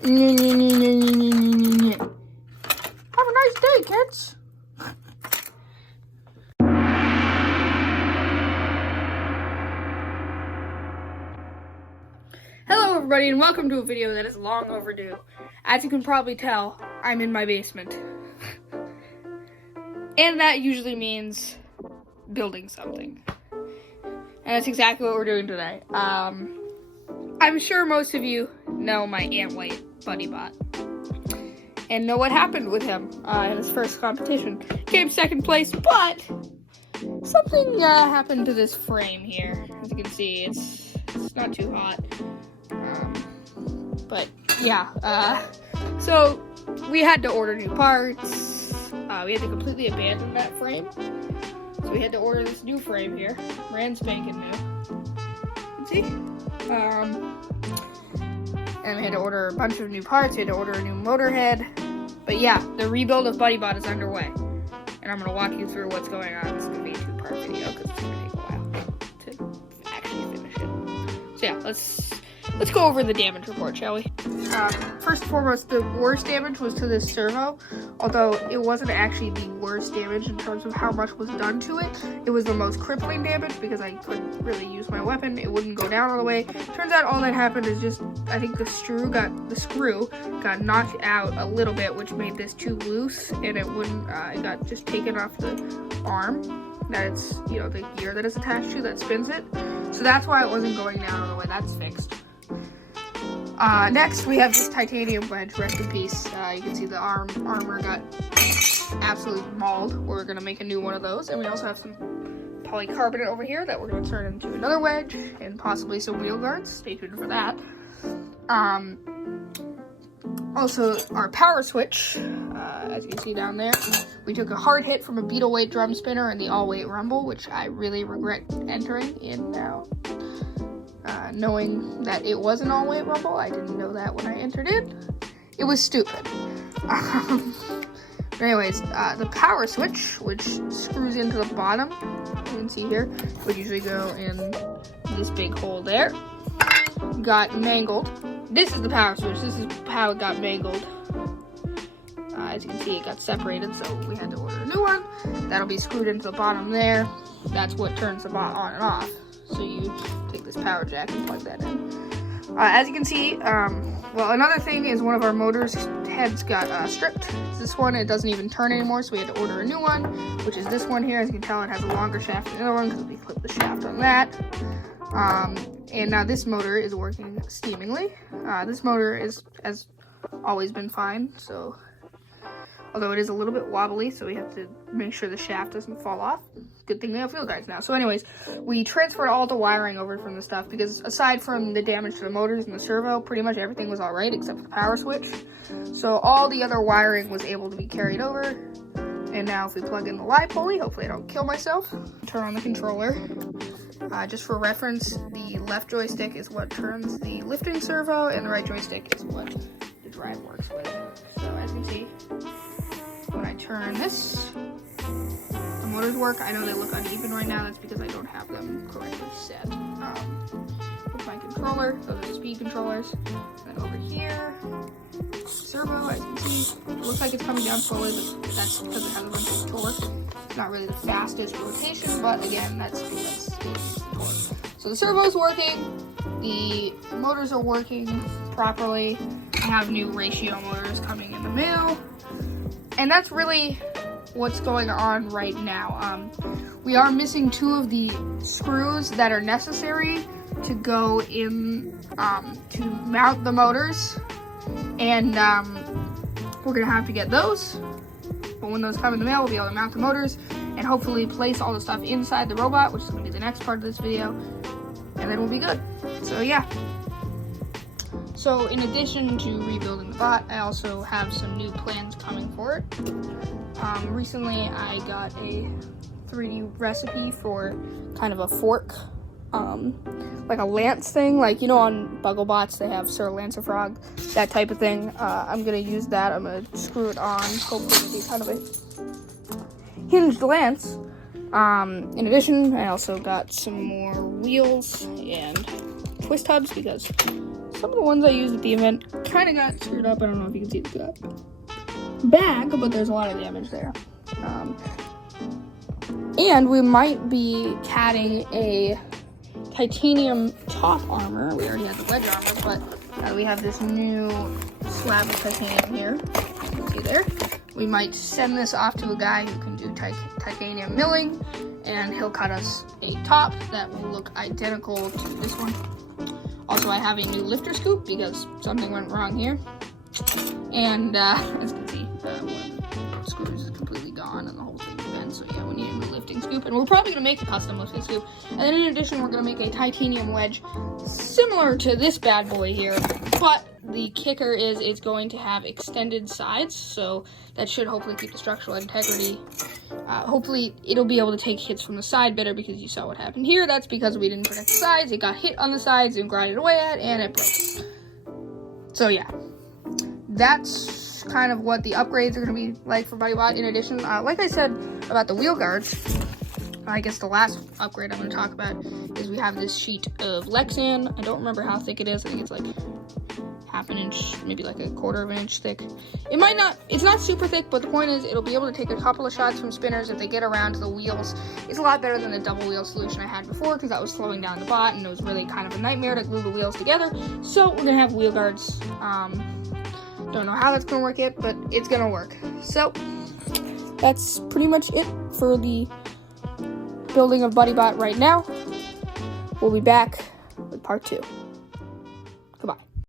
Have a nice day, kids. Hello everybody and welcome to a video that is long overdue. As you can probably tell, I'm in my basement. And that usually means building something. And that's exactly what we're doing today. I'm sure most of you know my Ant White Buddybot. And know what happened with him in his first competition. Came second place, but something happened to this frame here. As you can see, it's not too hot. But yeah, so we had to order new parts. We had to completely abandon that frame. So we had to order this new frame here, brand spanking new. You can see? And we had to order a bunch of new parts. We had to order a new motor head. But yeah, the rebuild of Buddybot is underway. And I'm going to walk you through what's going on. This is going to be a two-part video because it's going to take a while to actually finish it. So yeah, let's go over the damage report, shall we? First and foremost, the worst damage was to this servo, although it wasn't actually the worst damage in terms of how much was done to it. It was the most crippling damage because I couldn't really use my weapon. It wouldn't go down all the way. Turns out all that happened is just, I think the screw got knocked out a little bit, which made this tube loose, and it got just taken off the arm that it's, the gear that it's attached to that spins it. So that's why it wasn't going down all the way. That's fixed. Next, we have this titanium wedge, rest in peace. You can see the armor got absolutely mauled. We're going to make a new one of those. And we also have some polycarbonate over here that we're going to turn into another wedge and possibly some wheel guards. Stay tuned for that. Also, our power switch, as you can see down there, we took a hard hit from a beetle weight drum spinner in the all-weight rumble, which I really regret entering in now. Knowing that it was an all-weight rumble. I didn't know that when I entered in. It was stupid. But anyways, the power switch, which screws into the bottom, you can see here, would usually go in this big hole there, got mangled. This is the power switch. This is how it got mangled. As you can see, it got separated, so we had to order a new one. That'll be screwed into the bottom there. That's what turns the bot on and off. So you take this power jack and plug that in. As you can see, well, another thing is one of our motor's heads got stripped. This one, it doesn't even turn anymore, so we had to order a new one, which is this one here. As you can tell, it has a longer shaft than the other one because we clipped the shaft on that. And now this motor is working steamingly. This motor has always been fine, so although it is a little bit wobbly, so we have to make sure the shaft doesn't fall off. Good thing we have wheel guards now. So anyways, we transferred all the wiring over from the stuff because aside from the damage to the motors and the servo, pretty much everything was all right except for the power switch. So all the other wiring was able to be carried over. And now if we plug in the live pulley, hopefully I don't kill myself, turn on the controller. Just for reference, the left joystick is what turns the lifting servo, and the right joystick is what the drive works with. So as you can see, when I turn this, the motors work. I know they look uneven right now. That's because I don't have them correctly set. With my controller, those are the speed controllers. And then over here, servo, as you can see, it looks like it's coming down slowly, but that's because it has a bunch of torque. Not really the fastest rotation, but again, that's torque. So the servo's working, the motors are working properly. I have new ratio motors coming in the mail. And that's really what's going on right now. We are missing two of the screws that are necessary to go in to mount the motors. And we're going to have to get those. But when those come in the mail, we'll be able to mount the motors and hopefully place all the stuff inside the robot, which is going to be the next part of this video. And then we'll be good. So yeah. So in addition to rebuilding the bot, I also have some new plans coming for it. Recently I got a 3D recipe for kind of a fork, like a lance thing, like, on Bugglebots they have Sir Lancerfrog, that type of thing. I'm gonna use that. I'm gonna screw it on, hopefully it'll be kind of a hinged lance. In addition, I also got some more wheels and twist hubs because some of the ones I used at the event kind of got screwed up. I don't know if you can see the back, but there's a lot of damage there. And we might be catting a titanium top armor. We already had the wedge armor, but we have this new slab of titanium here. You can see there. We might send this off to a guy who can do titanium milling, and he'll cut us a top that will look identical to this one. Also, I have a new lifter scoop because something went wrong here. And as you can see, one of the screws is completely gone and the whole thing's bent. So yeah, we need a new lifting scoop. And we're probably going to make a custom lifting scoop. And then in addition, we're going to make a titanium wedge similar to this bad boy here. But the kicker is it's going to have extended sides. So that should hopefully keep the structural integrity. Hopefully it'll be able to take hits from the side better, because you saw what happened here. That's because we didn't protect the sides. It got hit on the sides and grinded away at, and it broke. So yeah, that's kind of what the upgrades are going to be like for Buddybot. In addition, like I said about the wheel guards, I guess the last upgrade I'm going to talk about is we have this sheet of Lexan. I don't remember how thick it is. I think it's like half an inch, maybe like a quarter of an inch thick. It's not super thick, but the point is it'll be able to take a couple of shots from spinners if they get around to the wheels. It's a lot better than the double wheel solution I had before, because that was slowing down the bot and it was really kind of a nightmare to glue the wheels together. So we're going to have wheel guards. Don't know how that's going to work yet, but it's going to work. So that's pretty much it for the building of Buddybot right now. We'll be back with part 2.